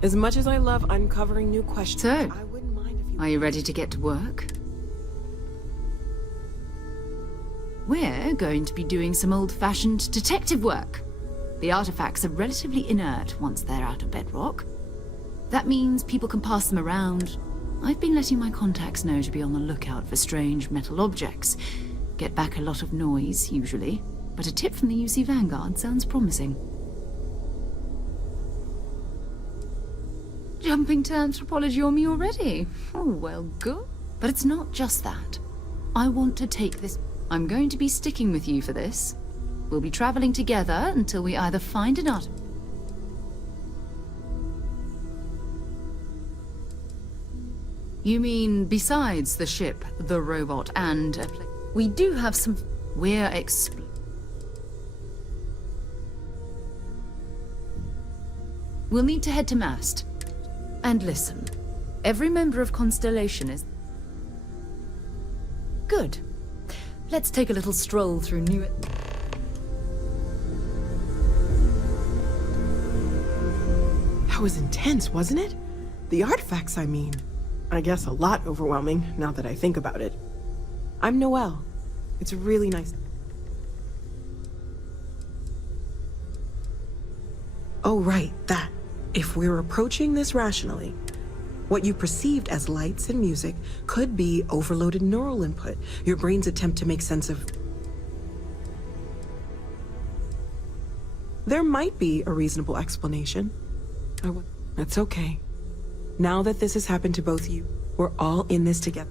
As much as I love uncovering new questions, So, I wouldn't mind if you... Are you ready to get to work? We're going to be doing some old-fashioned detective work. The artifacts are relatively inert once they're out of bedrock. That means people can pass them around. I've been letting my contacts know to be on the lookout for strange metal objects. Get back a lot of noise, usually. But a tip from the UC Vanguard sounds promising. Jumping to anthropology on me already? Oh, well, good. But it's not just that. I want to take this... I'm going to be sticking with you for this. We'll be traveling together until we either find an art... You mean besides the ship, the robot, and a place? We do have some... We're We'll need to head to mast. And listen, every member of Constellation is... Good. Let's take a little stroll through New... That was intense, wasn't it? The artifacts, I mean. I guess a lot overwhelming, now that I think about it. I'm Noelle. It's really nice. Oh, right, that. If we're approaching this rationally, what you perceived as lights and music could be overloaded neural input, your brain's attempt to make sense of... There might be a reasonable explanation. That's okay. Now that this has happened to both of you, we're all in this together.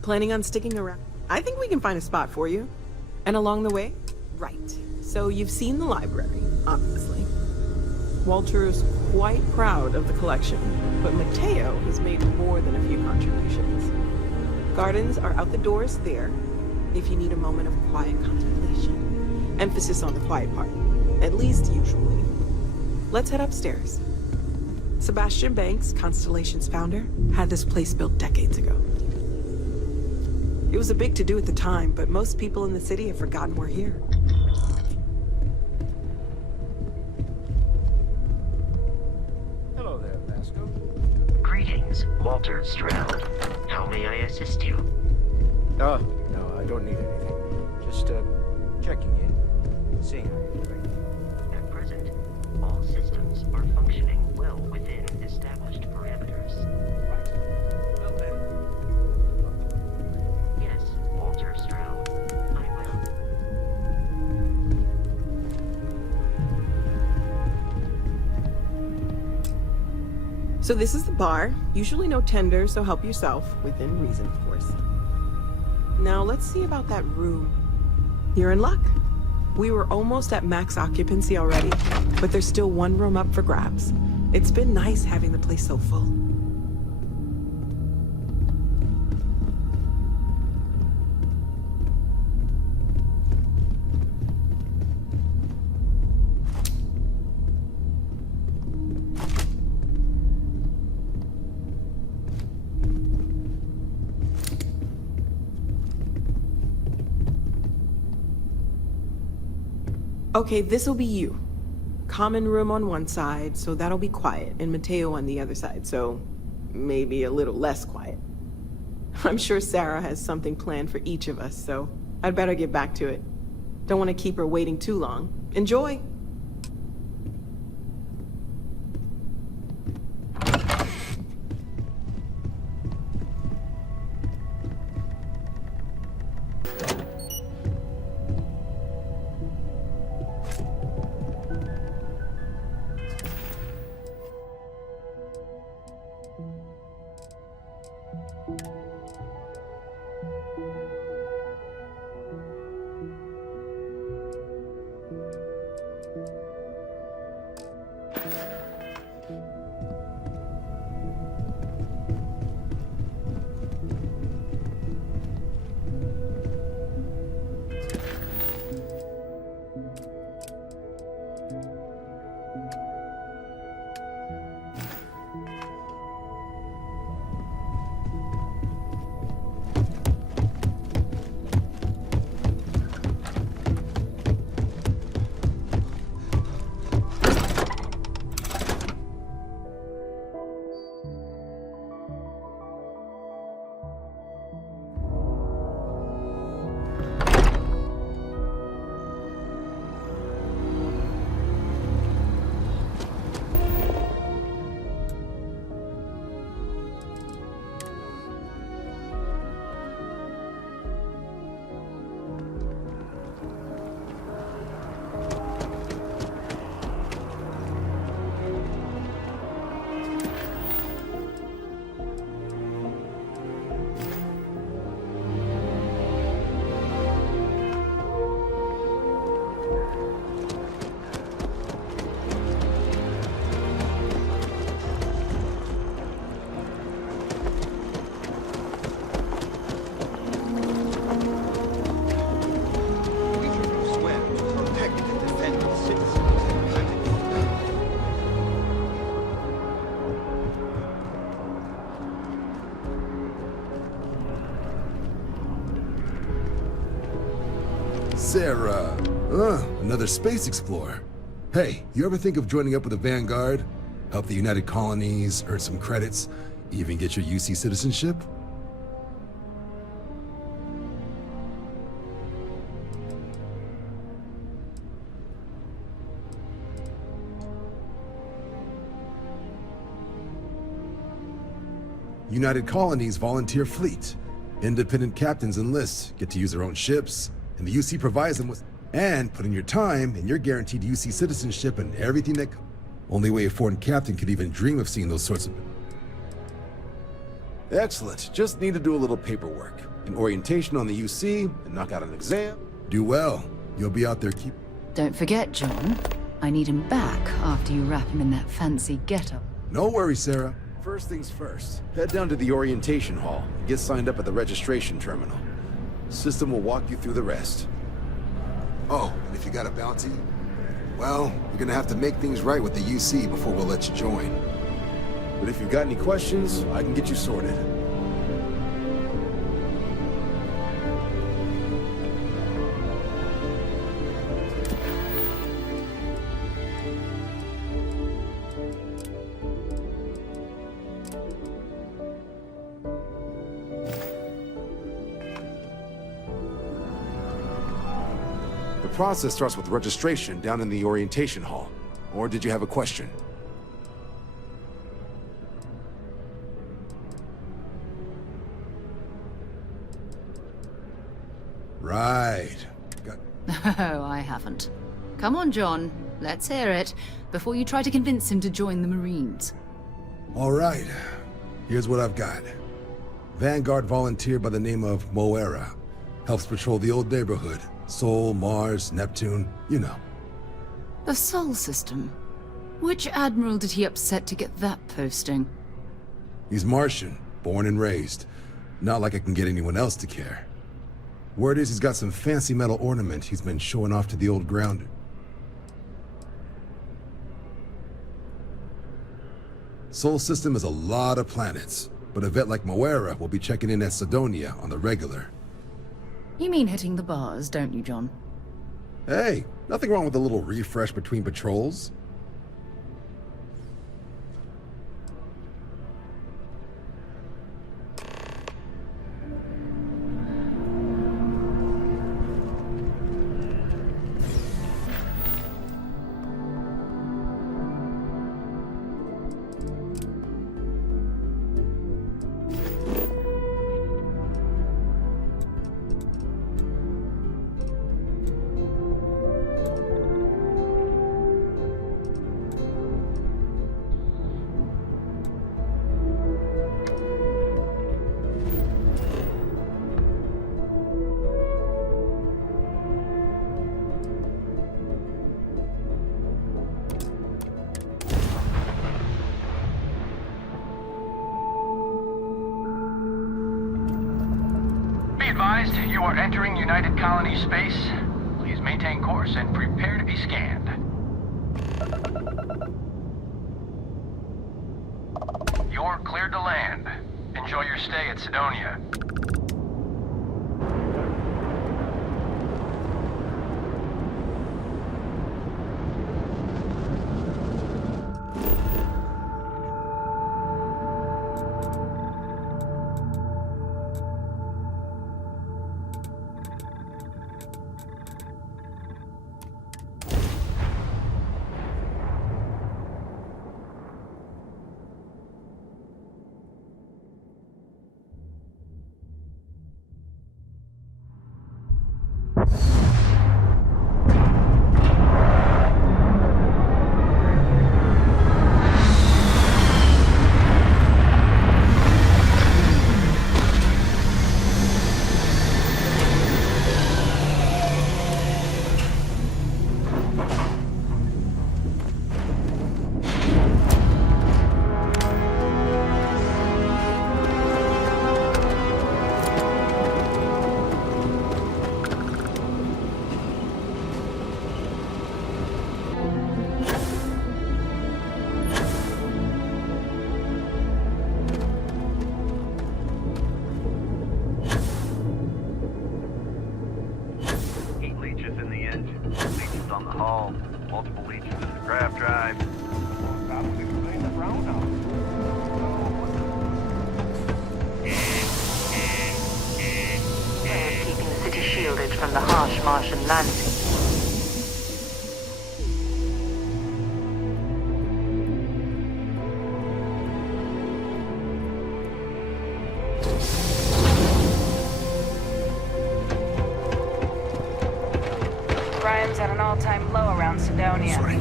Planning on sticking around? I think we can find a spot for you. And along the way? Right. So you've seen the library, obviously. Walter is quite proud of the collection, but Mateo has made more than a few contributions. Gardens are out the doors there, if you need a moment of quiet contemplation. Emphasis on the quiet part, at least usually. Let's head upstairs. Sebastian Banks, Constellation's founder, had this place built decades ago. It was a big to-do at the time, but most people in the city have forgotten we're here. Hello there, Vasco. Greetings, Walter Stroud. How may I assist you? Oh, no, I don't need anything. Just, checking in, seeing how you're doing. At present, all systems are functioning well within established parameters. Right. Well then. Yes, Walter Stroud. I will. So this is the bar. Usually no tender, so help yourself, within reason, of course. Now let's see about that room. You're in luck. We were almost at max occupancy already, but there's still one room up for grabs. It's been nice having the place so full. Okay, this'll be you. Common room on one side, so that'll be quiet, and Mateo on the other side, so maybe a little less quiet. I'm sure Sarah has something planned for each of us, so I'd better get back to it. Don't want to keep her waiting too long. Enjoy! Sarah. Another space explorer. Hey, you ever think of joining up with the Vanguard? Help the United Colonies, earn some credits, even get your UC citizenship? United Colonies volunteer fleet. Independent captains enlist, get to use their own ships, and the UC provides them with... And put in your time, and you're guaranteed UC citizenship and everything that... Only way a foreign captain could even dream of seeing those sorts of... Excellent. Just need to do a little paperwork. An orientation on the UC, and knock out an exam. Do well. You'll be out there keep... Don't forget, John. I need him back after you wrap him in that fancy getup. No worries, Sarah. First things first. Head down to the orientation hall and get signed up at the registration terminal. System will walk you through the rest. Oh, and if you got a bounty, well, you're gonna have to make things right with the UC before we'll let you join. But if you've got any questions, I can get you sorted. The process starts with registration down in the orientation hall. Or did you have a question? Right. Oh, I haven't. Come on, John. Let's hear it, before you try to convince him to join the Marines. All right. Here's what I've got. Vanguard volunteer by the name of Moera. Helps patrol the old neighborhood. Sol, Mars, Neptune, you know. The Sol system? Which admiral did he upset to get that posting? He's Martian, born and raised. Not like I can get anyone else to care. Word is he's got some fancy metal ornament he's been showing off to the old grounder. Sol system is a lot of planets, but a vet like Moera will be checking in at Sidonia on the regular. You mean hitting the bars, don't you, John? Hey, nothing wrong with a little refresh between patrols. Advised, you are entering United Colony space. Please maintain course and prepare to be scanned. You're cleared to land. Enjoy your stay at Sidonia. hull. Multiple leeches to the grav drive. Probably remain the brown We're keeping the city shielded from the harsh Martian landing. Crime's at an all-time low around Sidonia. Sorry.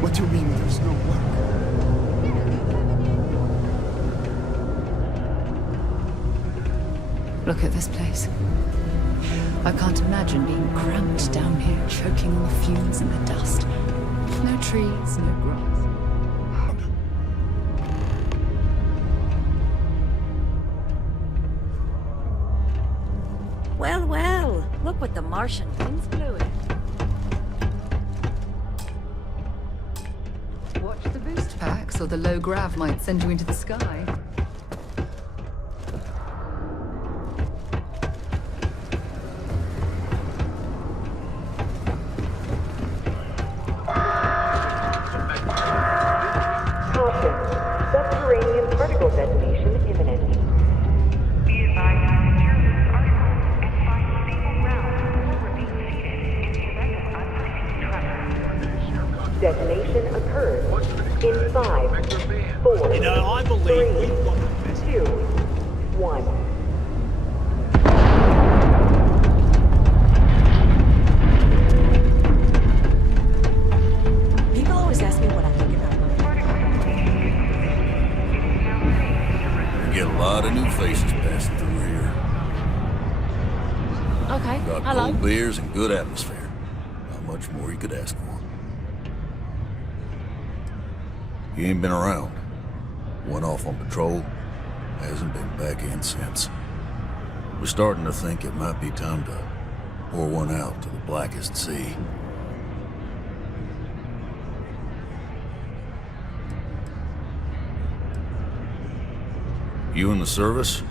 What do you mean there's no work? Look at this place. I can't imagine being cramped down here, choking on the fumes and the dust. No trees, no grass. Well, well, look what the Martian winds blew in. Watch the boost packs, or the low grav might send you into the sky. Caution. Subterranean particle detonation imminent. Be advised, materials articles and find stable ground or remain seated in the event of unforeseen tremor. Detonation occurs in 5, 4, You know, I believe 3, we've got the best. 2, 1. People always ask me what I think about them. We get a lot of new faces passing through here. Okay, Got hello. cold beers and good atmosphere. Not much more you could ask for. You ain't been around. Went off on patrol. Hasn't been back in since. We're starting to think it might be time to pour one out to the blackest sea. You in the service?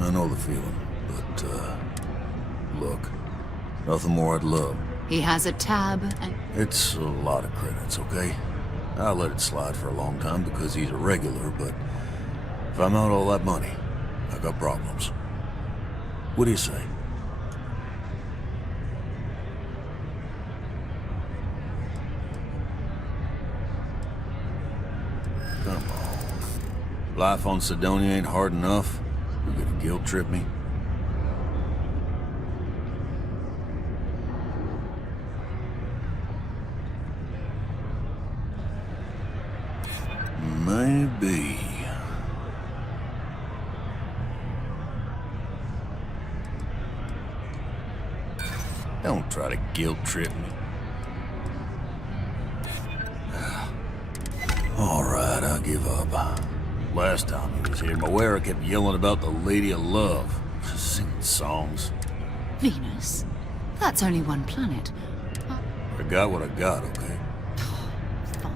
I know the feeling, but, look, nothing more I'd love. He has a tab, and It's a lot of credits, okay? I'll let it slide for a long time because he's a regular, but if I'm out all that money, I got problems. What do you say? Come on. Life on Sidonia ain't hard enough. You're gonna guilt trip me? Maybe. Don't try to guilt trip me. All right, I'll give up. Last time he was here, Moira kept yelling about the Lady of Love. Singing songs. Venus. That's only one planet. I got what I got, okay? Fine.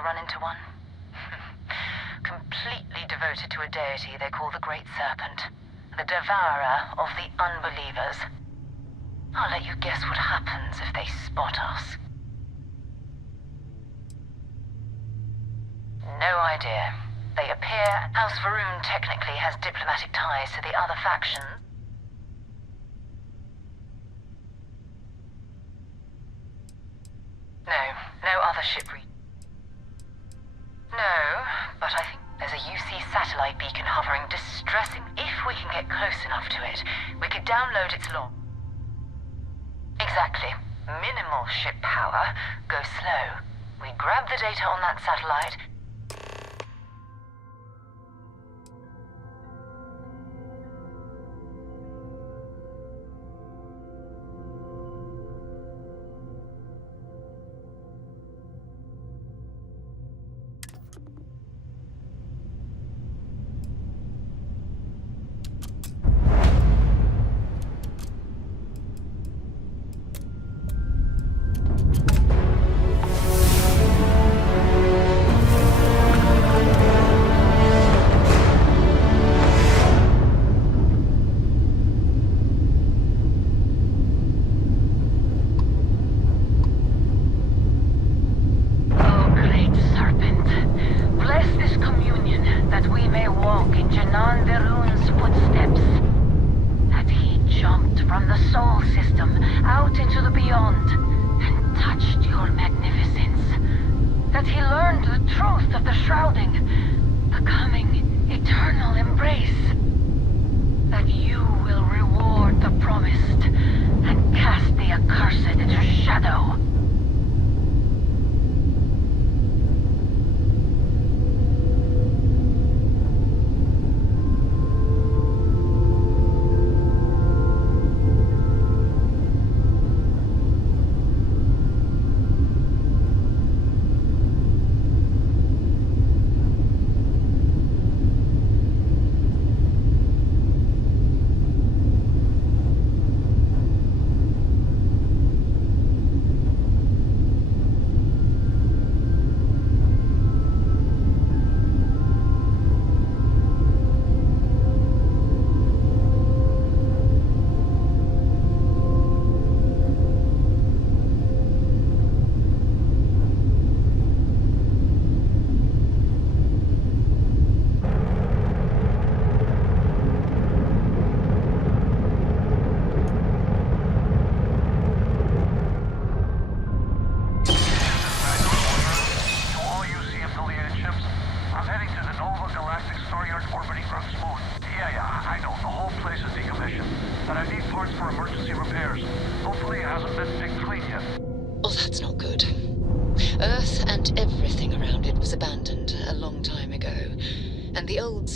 ever run into one? Completely devoted to a deity they call the Great Serpent, the devourer of the unbelievers. I'll let you guess what happens if they spot us. No idea. They appear House Varun technically has diplomatic ties to the other factions. No other ship No, but I think there's a UC satellite beacon hovering distressing. If we can get close enough to it, we could download its log. Exactly. Minimal ship power. Go slow. We grab the data on that satellite.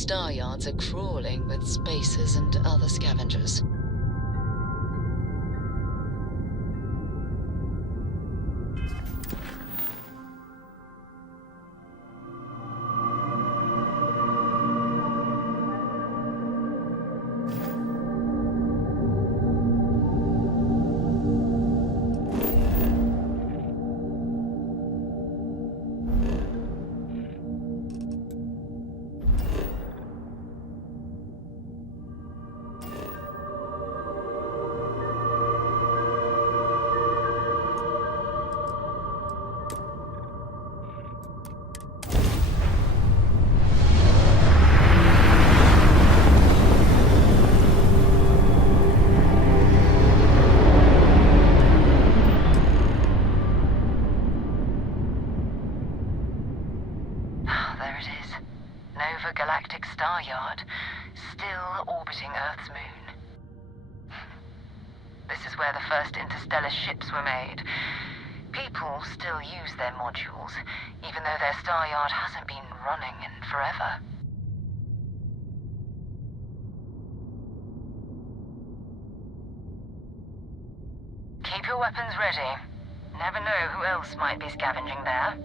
Star yards are crawling with spacers and other scavengers. Where the first interstellar ships were made. People still use their modules, even though their star yard hasn't been running in forever. Keep your weapons ready. Never know who else might be scavenging there.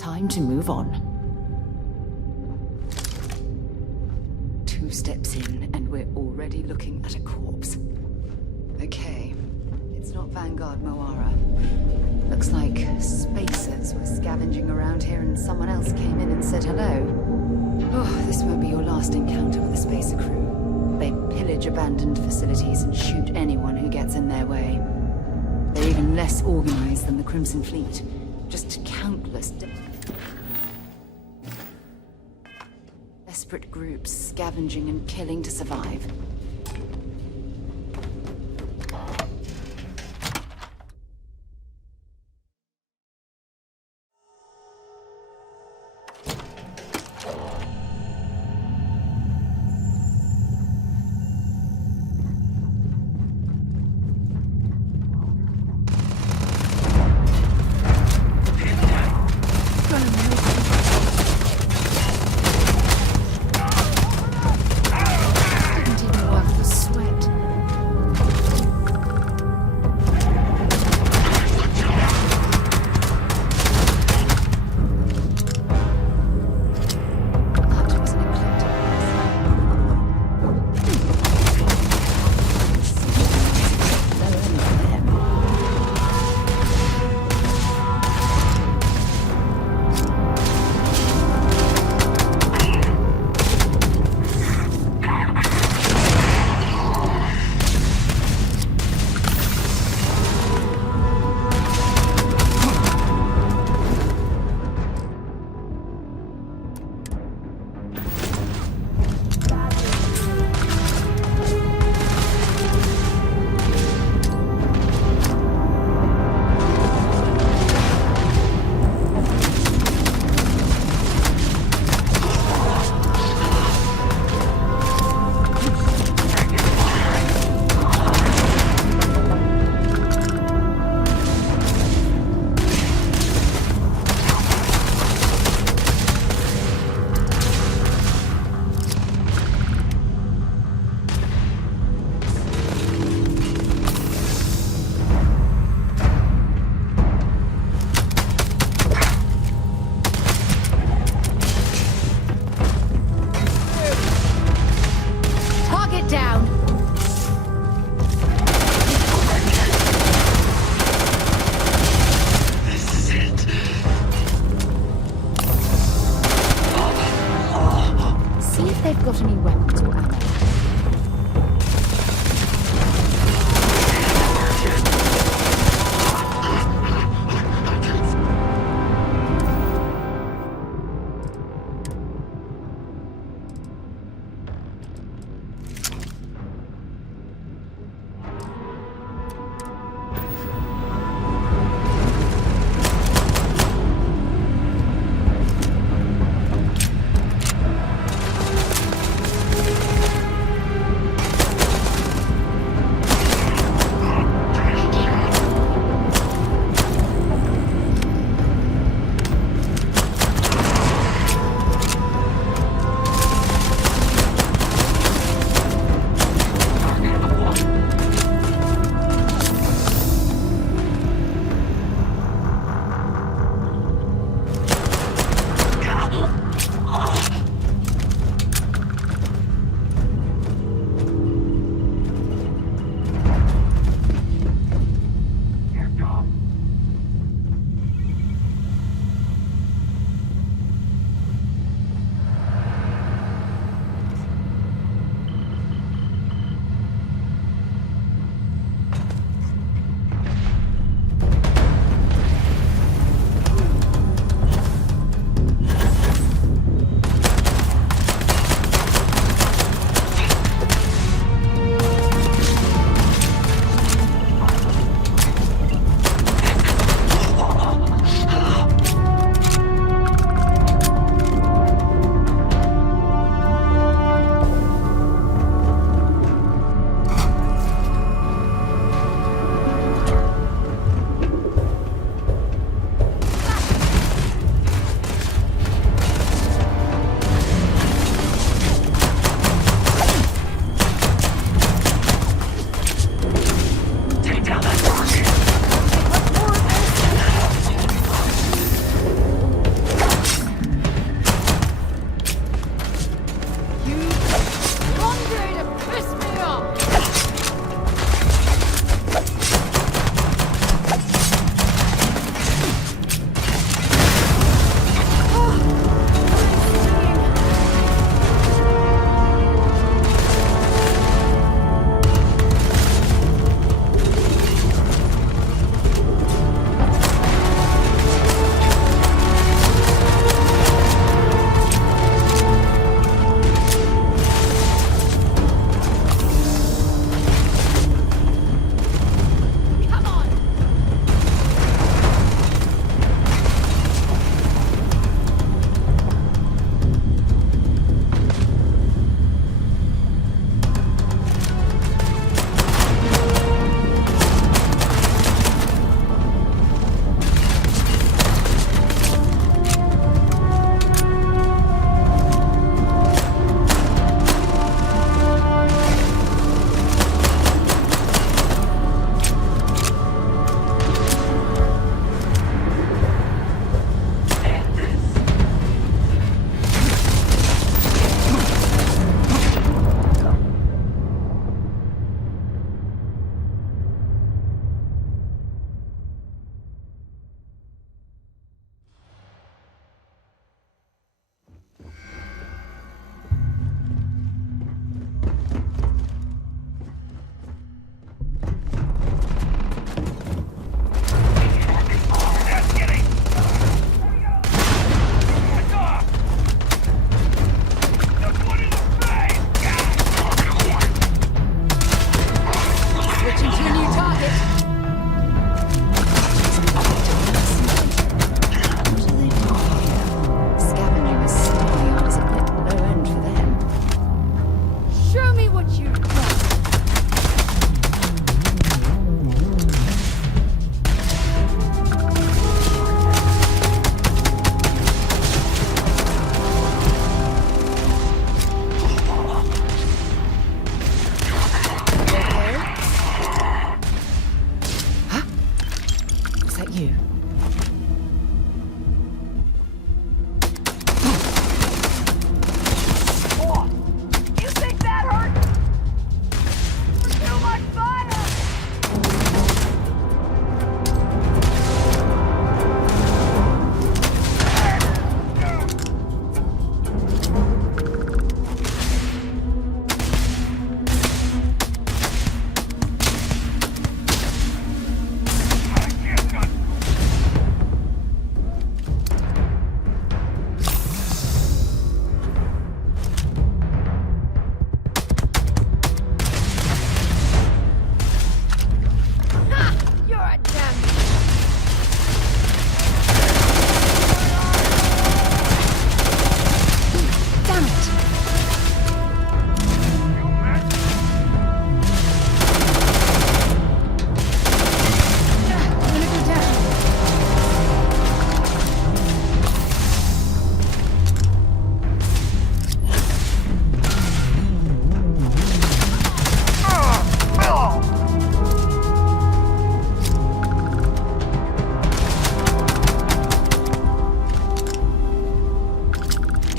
Time to move on. 2 steps in, and we're already looking at a corpse. Okay, it's not Vanguard Moara. Looks like spacers were scavenging around here and someone else came in and said hello. Oh, this won't be your last encounter with a spacer crew. They pillage abandoned facilities and shoot anyone who gets in their way. They're even less organized than the Crimson Fleet. Just countless desperate groups scavenging and killing to survive. Got any weapons or ammo?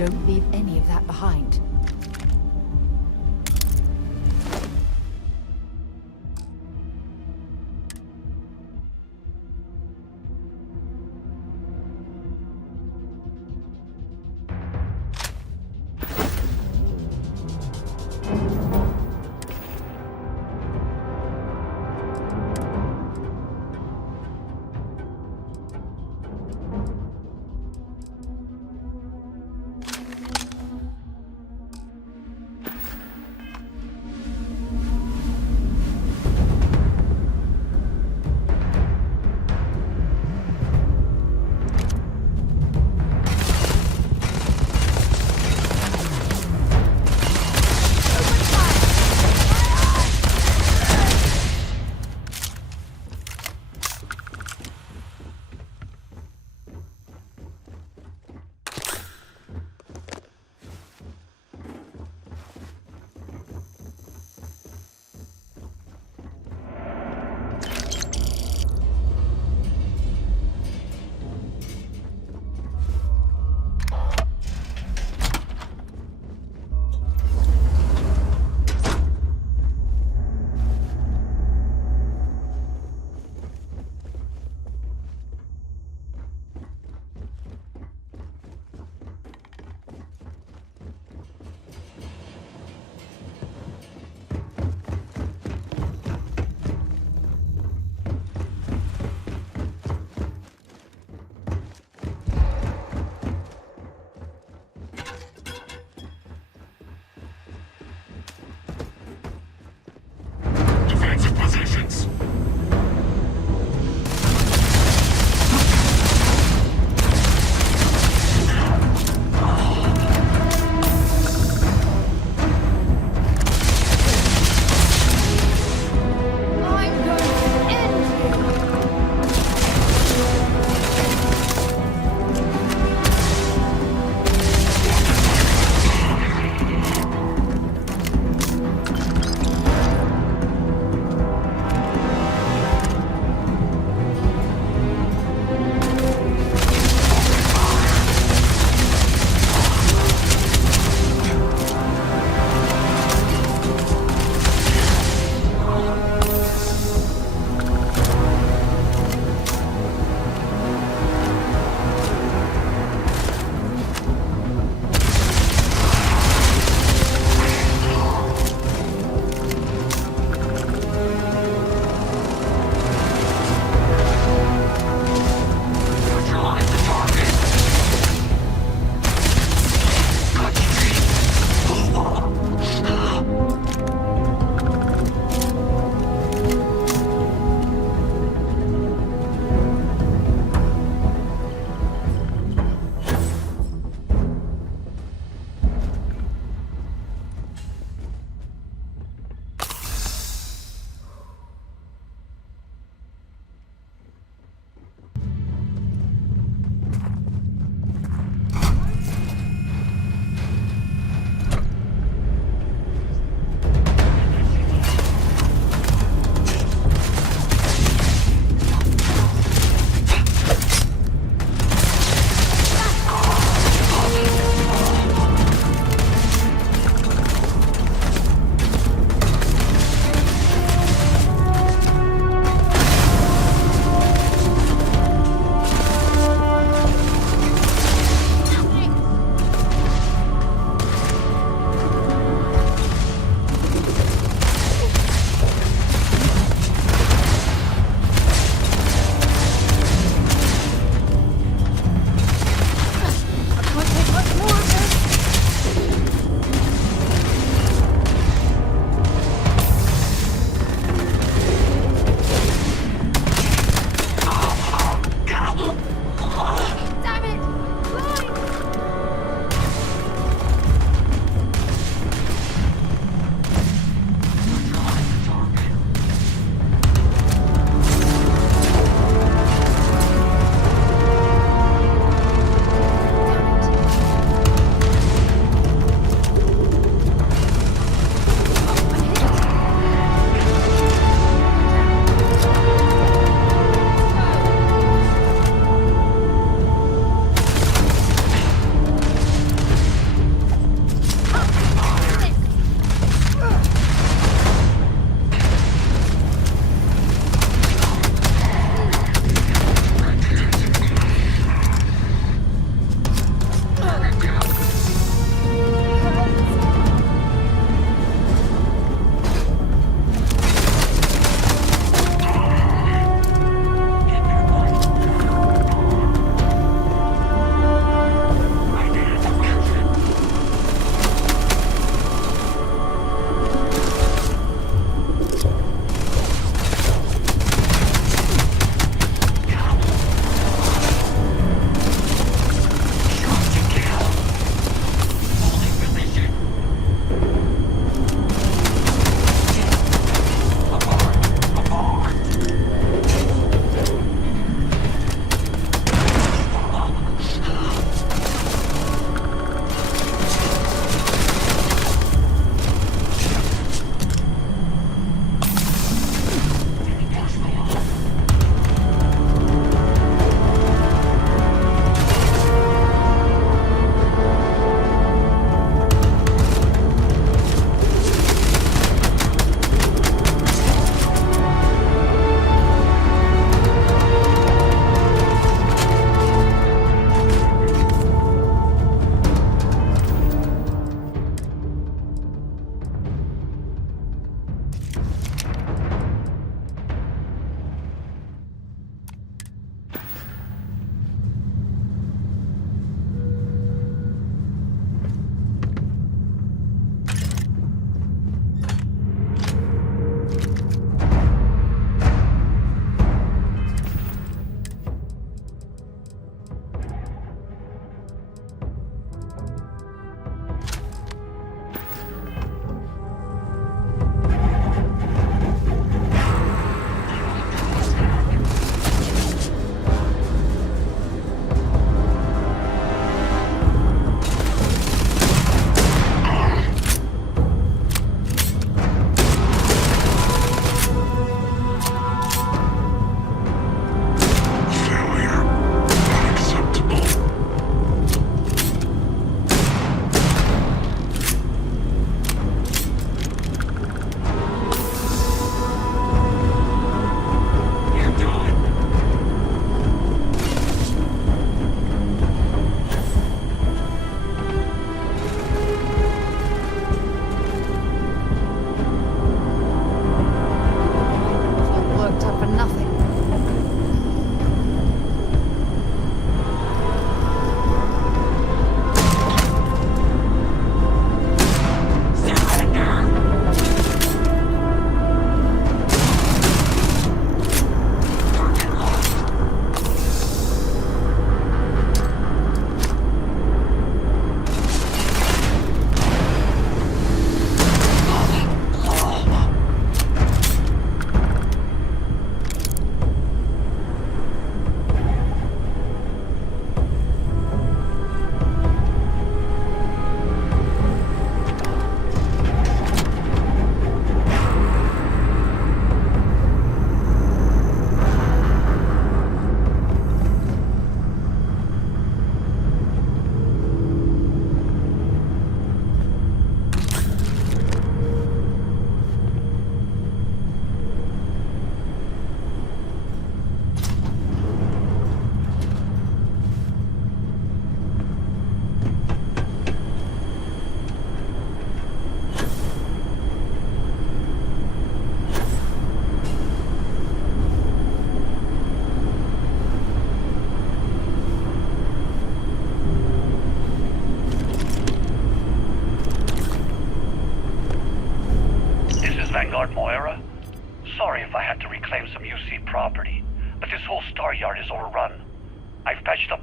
Don't leave any of that behind.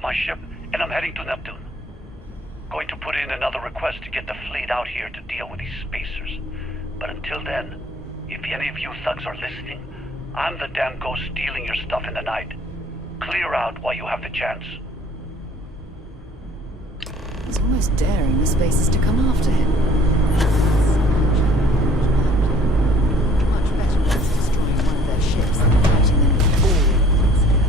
my ship, and I'm heading to Neptune. Going to put in another request to get the fleet out here to deal with these spacers. But until then, if any of you thugs are listening, I'm the damn ghost stealing your stuff in the night. Clear out while you have the chance. He's almost daring the spacers to come after him. Much better than destroying one of their ships than fighting them with all the weapons here.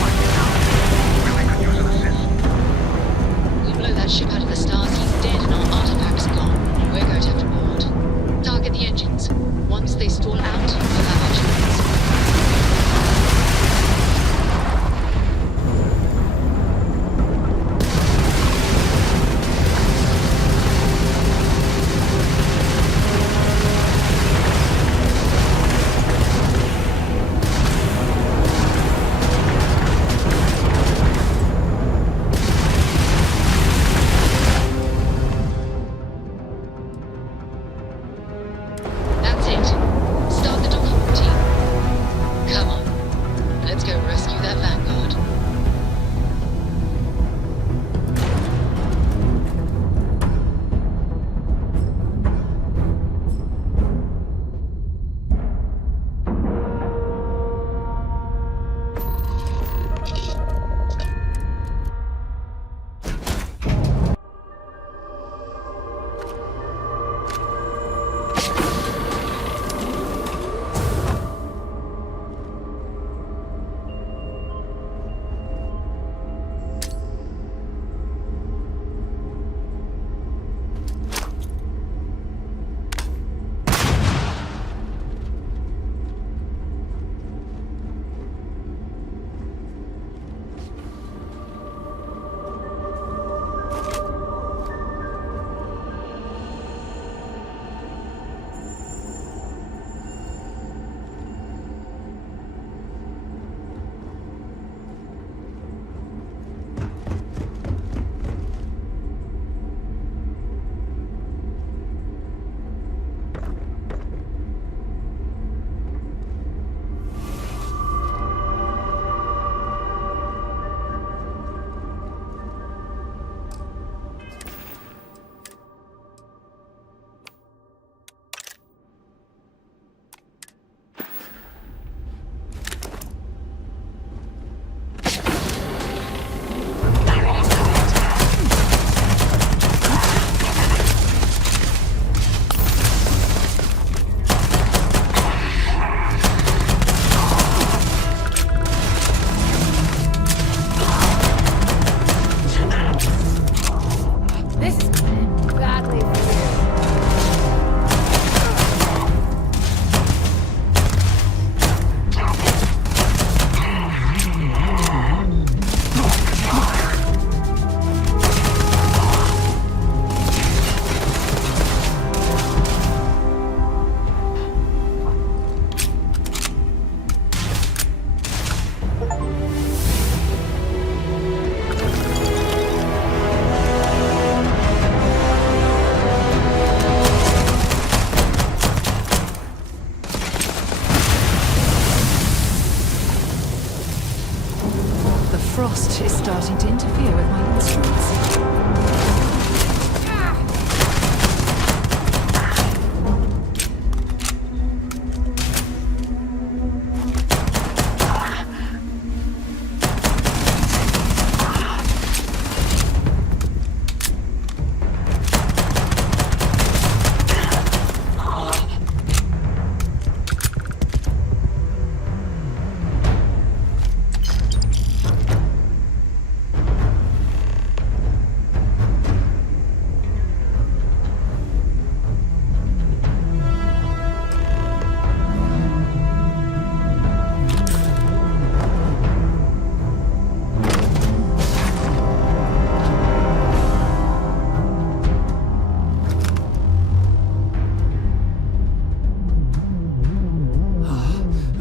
Find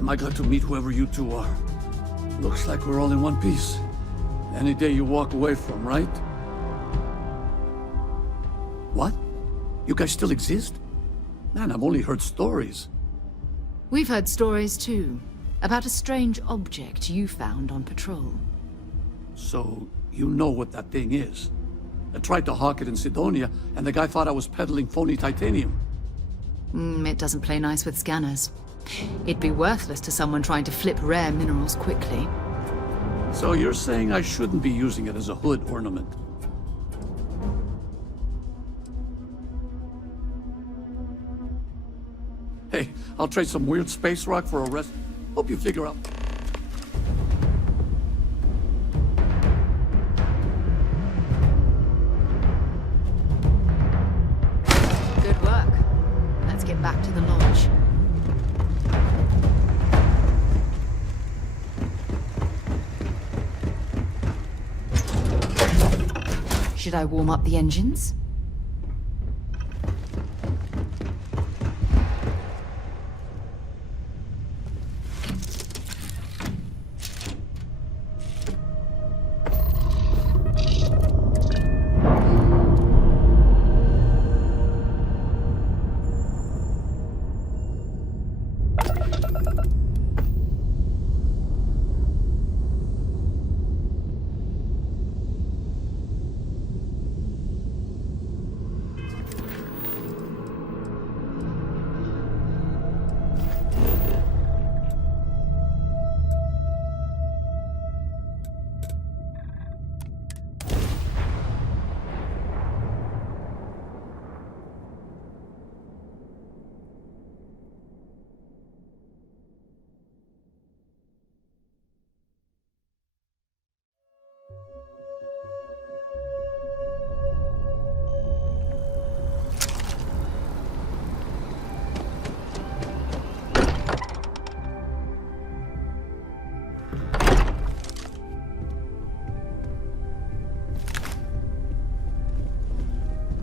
I got to meet whoever you two are. Looks like we're all in one piece. Any day you walk away from, right? What? You guys still exist? Man, I've only heard stories. We've heard stories too, about a strange object you found on patrol. So, you know what that thing is? I tried to hawk it in Sidonia, and the guy thought I was peddling phony titanium. It doesn't play nice with scanners. It'd be worthless to someone trying to flip rare minerals quickly. So you're saying I shouldn't be using it as a hood ornament? Hey, I'll trade some weird space rock for a rest. Hope you figure out... Good work. Let's get back to the lodge. Should I warm up the engines?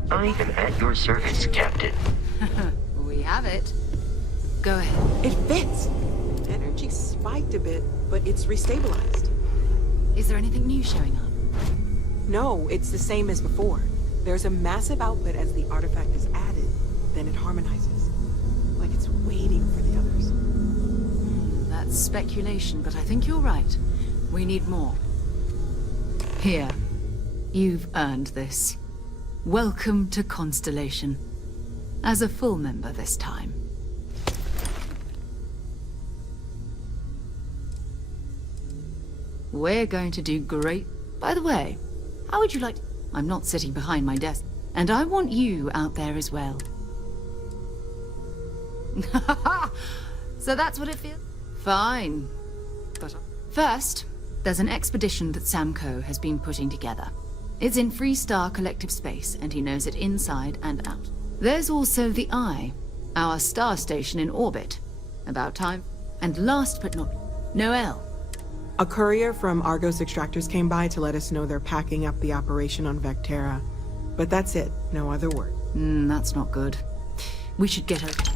I am at your service, Captain. We have it. Go ahead. It fits. Energy spiked a bit, but it's restabilized. Is there anything new showing up? No, it's the same as before. There's a massive output as the artifact is added, then it harmonizes. Like it's waiting for the others. That's speculation, but I think you're right. We need more. Here. You've earned this. Welcome to Constellation. As a full member this time. We're going to do great. By the way, how would you like... I'm not sitting behind my desk, and I want you out there as well. So that's what it feels? Fine. But first, there's an expedition that Samco has been putting together. It's in Freestar Collective Space, and he knows it inside and out. There's also the Eye, our star station in orbit. About time. And last but not... Noel. A courier from Argos Extractors came by to let us know they're packing up the operation on Vectera. But that's it. No other word. That's not good. We should get her...